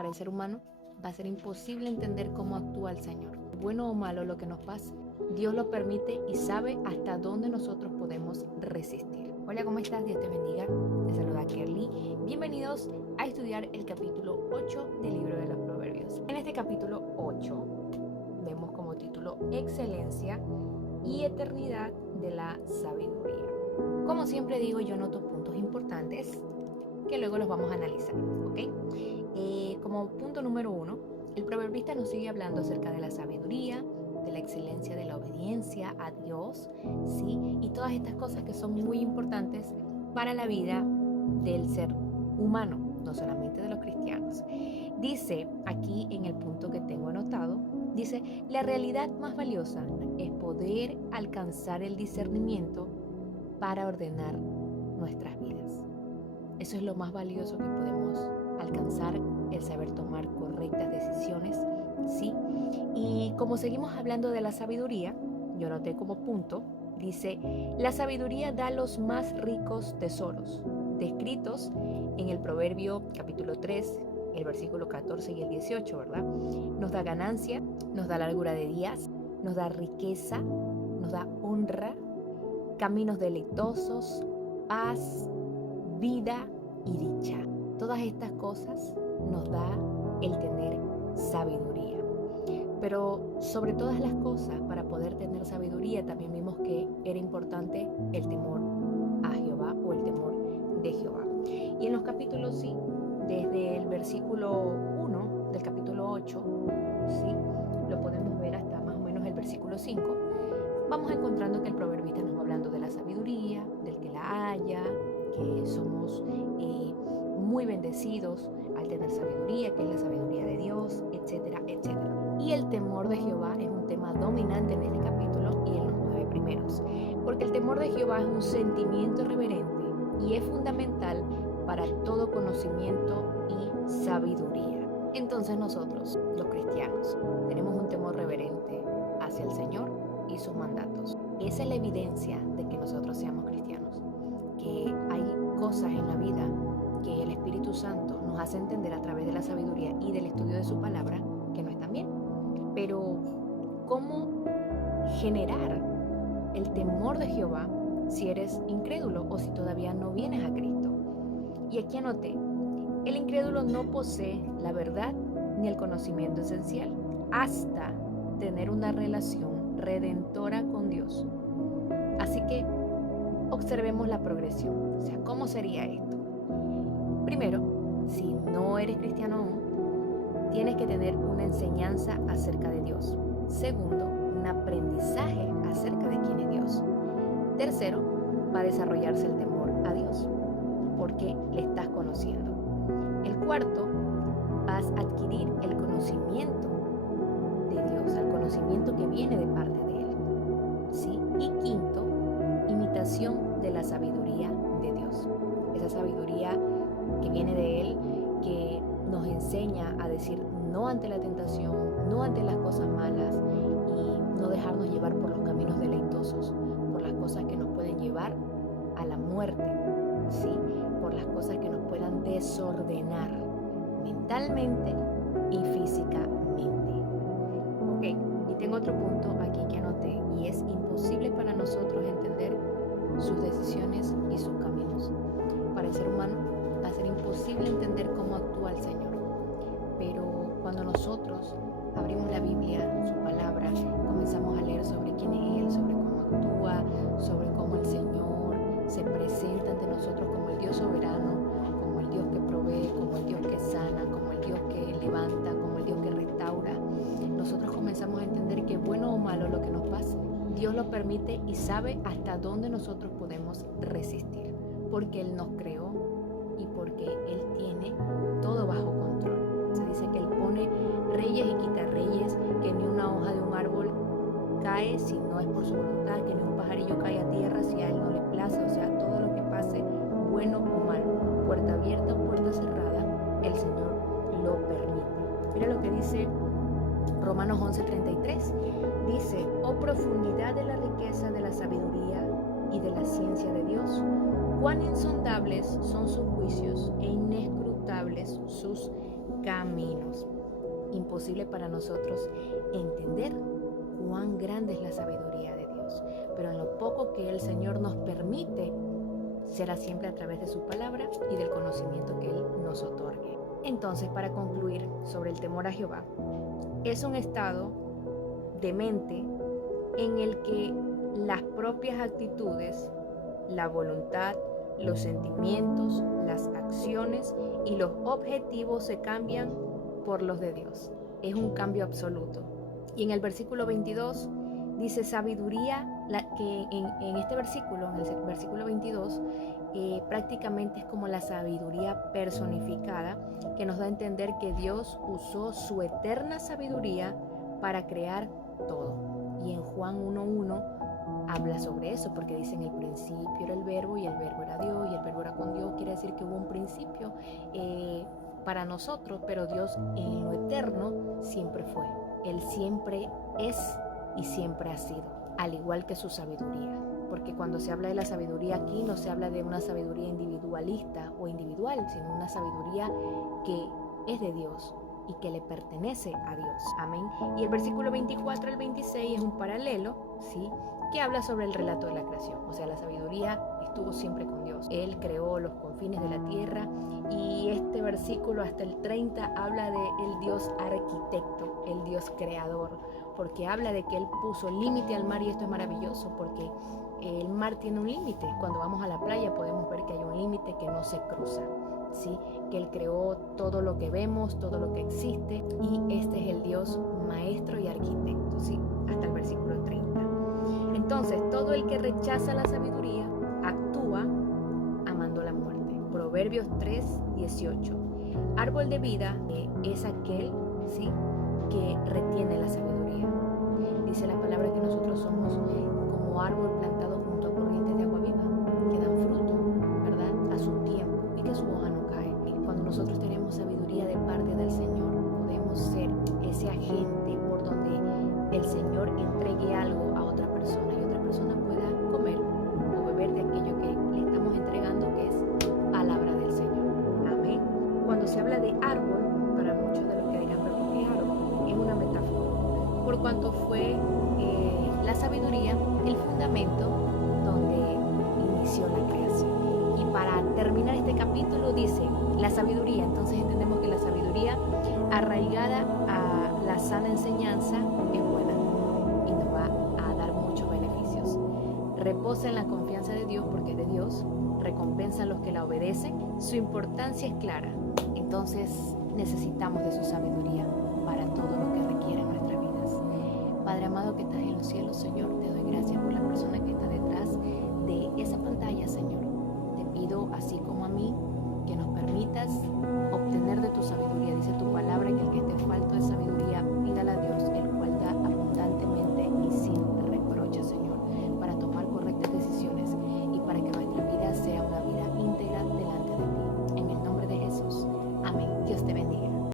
Para el ser humano va a ser imposible entender cómo actúa el Señor. Bueno o malo lo que nos pase, Dios lo permite y sabe hasta dónde nosotros podemos resistir. Hola, ¿cómo estás? Dios te bendiga. Te saluda Kerly. Bienvenidos a estudiar el capítulo 8 del libro de los Proverbios. En este capítulo 8 vemos como título Excelencia y Eternidad de la Sabiduría. Como siempre digo, yo noto puntos importantes que luego los vamos a analizar, ¿ok? Como punto número 1, el proverbista nos sigue hablando acerca de la sabiduría, de la excelencia de la obediencia a Dios, ¿sí? Y todas estas cosas que son muy importantes para la vida del ser humano, no solamente de los cristianos. Dice aquí en el punto que tengo anotado, dice, la realidad más valiosa es poder alcanzar el discernimiento para ordenar nuestras vidas. Eso es lo más valioso que podemos alcanzar, el saber tomar correctas decisiones, ¿sí? Y como seguimos hablando de la sabiduría, yo anoté como punto, dice, la sabiduría da los más ricos tesoros, descritos en el Proverbio capítulo 3, el versículo 14 y el 18, ¿verdad? Nos da ganancia, nos da largura de días, nos da riqueza, nos da honra, caminos deleitosos, paz, vida y dicha. Todas estas cosas nos da el tener sabiduría. Pero sobre todas las cosas, para poder tener sabiduría, también vimos que era importante el temor a Jehová o el temor de Jehová. Y en los capítulos, sí, desde el versículo 1 del capítulo 8, sí, lo podemos ver hasta más o menos el versículo 5, vamos encontrando que el proverbista nos va hablando de la sabiduría, del que la haya, que somos muy bendecidos al tener sabiduría, que es la sabiduría de Dios, etcétera, etcétera. Y el temor de Jehová es un tema dominante en este capítulo y en los 9 primeros, porque el temor de Jehová es un sentimiento reverente y es fundamental para todo conocimiento y sabiduría. Entonces nosotros, los cristianos, tenemos un temor reverente hacia el Señor y sus mandatos. Esa es la evidencia de que nosotros seamos cristianos, que hay cosas en la vida que el Espíritu Santo nos hace entender a través de la sabiduría y del estudio de su palabra que no están bien. Pero, ¿cómo generar el temor de Jehová si eres incrédulo o si todavía no vienes a Cristo? Y aquí anoté, el incrédulo no posee la verdad ni el conocimiento esencial hasta tener una relación redentora con Dios. Así que observemos la progresión. O sea, ¿cómo sería esto? Primero, si no eres cristiano aún, tienes que tener una enseñanza acerca de Dios. Segundo, un aprendizaje acerca de quién es Dios. Tercero, va a desarrollarse el temor a Dios, porque le estás conociendo. El cuarto, vas a adquirir el conocimiento de Dios, el conocimiento que viene de parte de Él, ¿sí? Y quinto, imitación de la sabiduría de Dios. Esa sabiduría que viene de Él, que nos enseña a decir no ante la tentación, no ante las cosas malas y no dejarnos llevar por los caminos deleitosos, por las cosas que nos pueden llevar a la muerte, ¿sí? Por las cosas que nos puedan desordenar mentalmente y físicamente. Ok, y tengo otro punto aquí que anoté y es imposible para nosotros entender sus decisiones y sus caminos. Para el ser humano va a ser imposible entender cómo actúa el Señor. Pero cuando nosotros abrimos la Biblia, su palabra, comenzamos a leer sobre quién es Él, sobre cómo actúa, sobre cómo el Señor se presenta ante nosotros como el Dios soberano, como el Dios que provee, como el Dios que sana, como el Dios que levanta, como el Dios que restaura, nosotros comenzamos a entender que bueno o malo lo que nos pase, Dios lo permite y sabe hasta dónde nosotros podemos resistir, porque Él nos creó y porque Él tiene todo bajo control. Se dice que Él pone reyes y quita reyes, que ni una hoja de un árbol cae si no es por su voluntad, que ni un pajarillo cae a tierra si a Él no le place. O sea, todo lo que pase, bueno o malo, puerta abierta o puerta cerrada, el Señor lo permite. Mira lo que dice Romanos 11:33. Dice, oh profundidad de la riqueza de la sabiduría y de la ciencia de Dios, cuán insondables son sus juicios e inescrutables sus caminos. Imposible para nosotros entender cuán grande es la sabiduría de Dios, pero en lo poco que el Señor nos permite, será siempre a través de su palabra y del conocimiento que Él nos otorgue. Entonces, para concluir sobre el temor a Jehová, es un estado de mente en el que las propias actitudes, la voluntad, los sentimientos, las acciones y los objetivos se cambian por los de Dios. Es un cambio absoluto. Y en el versículo 22 dice sabiduría, que en este versículo, en el versículo 22, prácticamente es como la sabiduría personificada, que nos da a entender que Dios usó su eterna sabiduría para crear todo. Y en Juan 1:1 habla sobre eso, porque dice en el principio era el verbo y el verbo era Dios y el verbo era con Dios. Quiere decir que hubo un principio para nosotros, pero Dios en lo eterno siempre fue. Él siempre es y siempre ha sido, al igual que su sabiduría. Porque cuando se habla de la sabiduría aquí no se habla de una sabiduría individualista o individual, sino una sabiduría que es de Dios y que le pertenece a Dios. Amén. Y el versículo 24 al 26 es un paralelo, ¿sí?, que habla sobre el relato de la creación. O sea, la sabiduría estuvo siempre con Dios. Él creó los confines de la tierra, y este versículo hasta el 30 habla de el Dios arquitecto, el Dios creador, porque habla de que Él puso límite al mar, y esto es maravilloso porque el mar tiene un límite. Cuando vamos a la playa podemos ver que hay un límite que no se cruza, ¿sí? Que Él creó todo lo que vemos, todo lo que existe, y este es el Dios maestro y arquitecto, ¿sí? Hasta el versículo 30. Entonces, todo el que rechaza la sabiduría actúa amando la muerte. Proverbios 3:18. Árbol de vida es aquel, ¿sí?, que retiene la sabiduría. Dice la palabra que nosotros somos como árbol plantado junto a corrientes de agua viva, que dan fruto, ¿verdad?, a su tiempo, y que su hoja no cae. Cuando nosotros tenemos sabiduría de parte del Señor, podemos ser ese agente por donde el Señor entregue algo a otra persona y otra persona pueda comer o beber de aquello que le estamos entregando, que es palabra del Señor. Amén. Cuando se habla de árbol, para muchos de los que dirán, pero ¿por qué árbol? Es una metáfora, por cuanto fue la sabiduría el fundamento donde inició la creación. Y para terminar este capítulo dice la sabiduría. Entonces entendemos que la sabiduría arraigada a la sana enseñanza es buena y nos va a dar muchos beneficios. Reposa en la confianza de Dios porque es de Dios, recompensa a los que la obedecen, su importancia es clara. Entonces necesitamos de su sabiduría para todo lo que requiere en nuestras vidas. Padre amado que estás en los cielos, Señor, te doy gracias por la persona